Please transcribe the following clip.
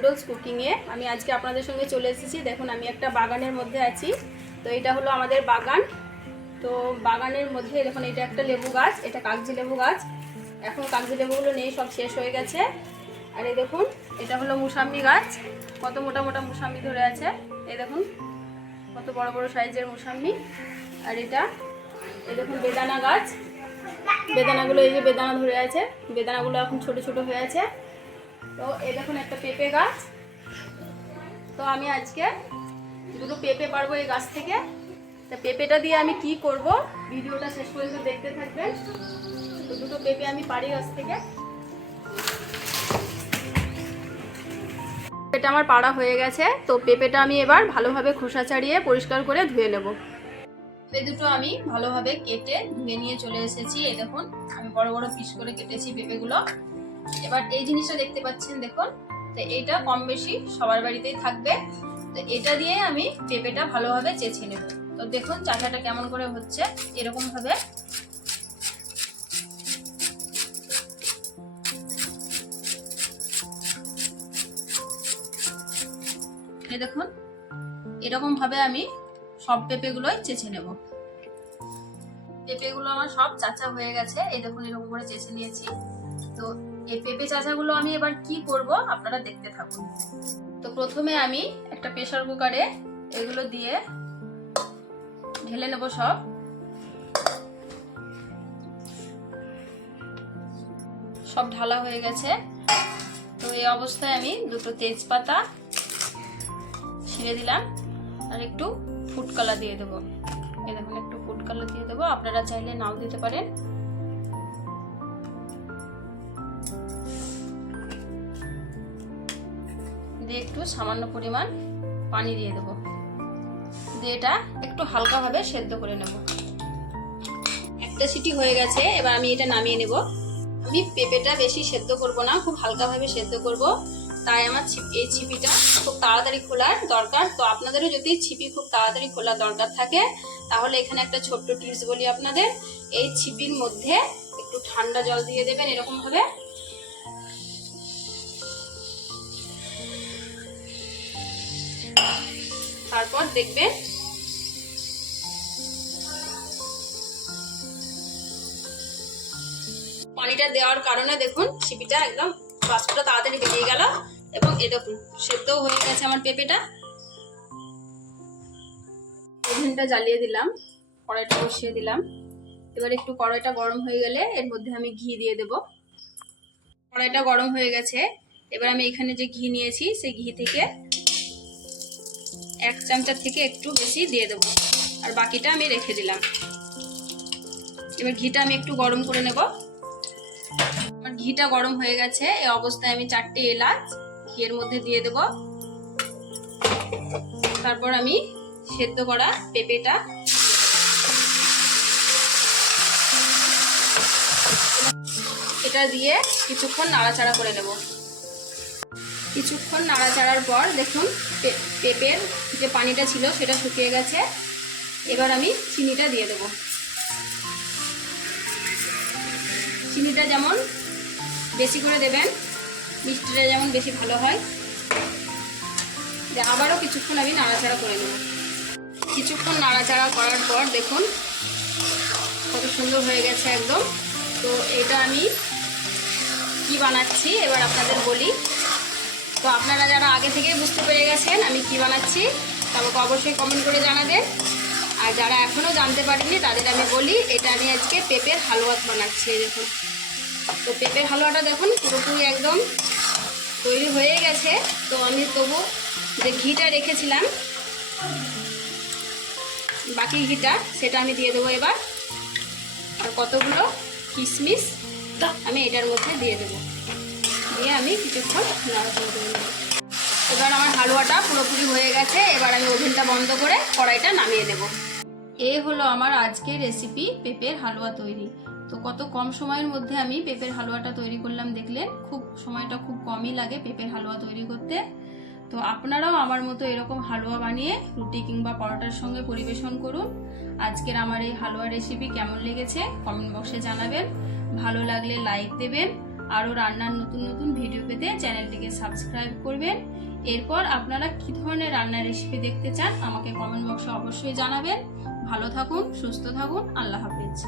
মন্ডলস কুকিংয়ে আমি আজকে আপনাদের সঙ্গে চলে এসেছি। দেখুন, আমি একটা বাগানের মধ্যে আছি। তো এটা হলো আমাদের বাগান। তো বাগানের মধ্যে, দেখুন, এটা একটা লেবু গাছ, এটা কাগজি লেবু গাছ। এখন কাগজি লেবুগুলো নেই, সব শেষ হয়ে গেছে। আর এই দেখুন, এটা হলো মুসাম্বি গাছ। কত মোটা মোটা মুসাম্বি ধরে আছে। এই দেখুন, কত বড় বড় সাইজের মুসাম্বি। আর এটা, এই দেখুন, বেদানা গাছ। বেদানাগুলো, এই যে বেদানা ধরে আছে। বেদানাগুলো এখন ছোট ছোট হয়ে আছে। তো এই দেখুন একটা পেঁপে গাছ। তো আমি আজকে দুটো পেঁপে পারব এই গাছ থেকে। তা পেঁপেটা দিয়ে আমি কি করব ভিডিওটা শেষ পর্যন্ত দেখতে থাকবেন। তো দুটো পেঁপে আমি পারি গাছ থেকে। পেঁপেটা আমার পাড়া হয়ে গেছে। তো পেঁপেটা আমি এবার ভালোভাবে খোসা ছাড়িয়ে পরিষ্কার করে ধুয়ে নেব। পেঁপে দুটো আমি ভালোভাবে কেটে ধুয়ে নিয়ে চলে এসেছি। এই দেখুন, আমি বড় বড় পিস করে কেটেছি পেঁপেগুলো। এবার এই জিনিসটা দেখতে পাচ্ছেন, দেখুন। তো এটা কম বেশি সবার বাড়িতেই থাকবে। তো এটা দিয়ে আমি পেঁপেটা ভালোভাবে চেঁচে নেব। তো দেখুন চাচাটা কেমন করে হচ্ছে, এরকম ভাবে। দেখুন, এরকম ভাবে আমি সব পেঁপেগুলোই চেঁচে নেব। পেঁপেগুলো আমার সব চাচা হয়ে গেছে। এই দেখুন, এরকম করে চেঁচে নিয়েছি। তো এই পেঁপে চাচাগুলো আমি এবার কি করব আপনারা দেখতে থাকুন। তো প্রথমে আমি একটা প্রেশার কুকারে এগুলো দিয়ে ঢেলে নেব সব। সব ঢালা হয়ে গেছে। তো এই অবস্থায় আমি দুটো তেজপাতা ছিঁড়ে দিলাম। আর একটু ফুড কালার দিয়ে দেবো। এই দেখুন, একটু ফুড কালার দিয়ে দেবো। আপনারা চাইলে নাও দিতে পারেন। দিয়ে একটু সামান্য পরিমাণ পানি দিয়ে দেবো। দিয়ে এটা একটু হালকাভাবে সেদ্ধ করে নেব। একটা সিটি হয়ে গেছে, এবার আমি এটা নামিয়ে নেব। আমি পেঁপেটা বেশি সেদ্ধ করব না, খুব হালকাভাবে সেদ্ধ করব। তাই আমার এই ছিপিটা খুব তাড়াতাড়ি খোলার দরকার। তো আপনাদেরও যদি ছিপি খুব তাড়াতাড়ি খোলার দরকার থাকে, তাহলে এখানে একটা ছোট্ট টিপস বলি আপনাদের। এই ছিপির মধ্যে একটু ঠান্ডা জল দিয়ে দেবেন, এরকম তারপর দেখবেন পানিটা দেওয়ার কারণে দেখুন ছিপিটা একদম বাষ্পটা তাড়াতাড়ি বেরিয়ে গেল এবং এ দেখুন, সেদ্ধও হয়ে গেছে আমার পেঁপেটা। ওভেনটা জ্বালিয়ে দিলাম, কড়াইটা বসিয়ে দিলাম। এবার একটু কড়াইটা গরম হয়ে গেলে এর মধ্যে আমি ঘি দিয়ে দেব। কড়াইটা গরম হয়ে গেছে, এবার আমি এখানে যে ঘি নিয়েছি, সেই ঘি থেকে এক চামচা থেকে একটু বেশি দিয়ে দেবো। আর বাকিটা আমি রেখে দিলাম। এবার ঘিটা আমি একটু গরম করে নেব। আমার ঘিটা গরম হয়ে গেছে। এই অবস্থায় আমি চারটে এলাচ ঘিয়ের মধ্যে দিয়ে দেব। তারপর আমি সেদ্ধ করা পেঁপেটা এটা দিয়ে কিছুক্ষণ নাড়াচাড়া করে নেব। কিছুক্ষণ নাড়াচাড়ার পর দেখুন পেঁপের যে পানিটা ছিল সেটা শুকিয়ে গেছে। এবার আমি চিনিটা দিয়ে দেব। চিনিটা যেমন বেশি করে দেবেন, মিষ্টিটা যেমন বেশি ভালো হয়। আবারও কিছুক্ষণ আমি নাড়াচাড়া করে নেব। কিছুক্ষণ নাড়াচাড়া করার পর দেখুন কত সুন্দর হয়ে গেছে একদম। তো এটা আমি কি বানাচ্ছি, এবার আপনাদের বলি। তো আপনারা যারা আগে থেকেই বুঝতে পেরে গেছেন আমি কি বানাচ্ছি তাদেরকে অবশ্যই কমেন্ট করে জানাবেন। আর যারা এখনও জানতে পারেনি তাদের আমি বলি, এটা আমি আজকে পেঁপের হালুয়া বানাচ্ছি দেখুন। তো পেঁপের হালুয়াটা দেখুন, পুরোপুরি একদম তৈরি হয়ে গেছে। তো আমি তবু যে ঘিটা রেখেছিলাম, বাকি ঘিটা, সেটা আমি দিয়ে দেবো এবার। আর কতগুলো কিশমিশ, আমি এটার মধ্যে দিয়ে দেবো। দিয়ে আমি কিছুক্ষণ নাড়াচাড়া করে নেব। এবার আমার হালুয়াটা পুরোপুরি হয়ে গেছে, এবার আমি ওভেনটা বন্ধ করে কড়াইটা নামিয়ে নেব। এই হলো আমার আজকের রেসিপি পেঁপের হালুয়া তৈরি। তো কত কম সময়ের মধ্যে আমি পেঁপের হালুয়াটা তৈরি করলাম দেখলেন, খুব সময়টা খুব কমই লাগে পেঁপের হালুয়া তৈরি করতে। তো আপনারাও আমার মতো এরকম হালুয়া বানিয়ে রুটি কিংবা পরোটার সঙ্গে পরিবেশন করুন। আজকের আমার এই হালুয়া রেসিপি কেমন লেগেছে কমেন্ট বক্সে জানাবেন। ভালো লাগলে লাইক দেবেন। আরও রান্নার নতুন নতুন ভিডিও পেতে চ্যানেলটিকে সাবস্ক্রাইব করবেন। এরপর আপনারা কী ধরনের রান্নার রেসিপি দেখতে চান, আমাকে কমেন্ট বক্সে অবশ্যই জানাবেন। ভালো থাকুন, সুস্থ থাকুন, আল্লাহ হাফিজ।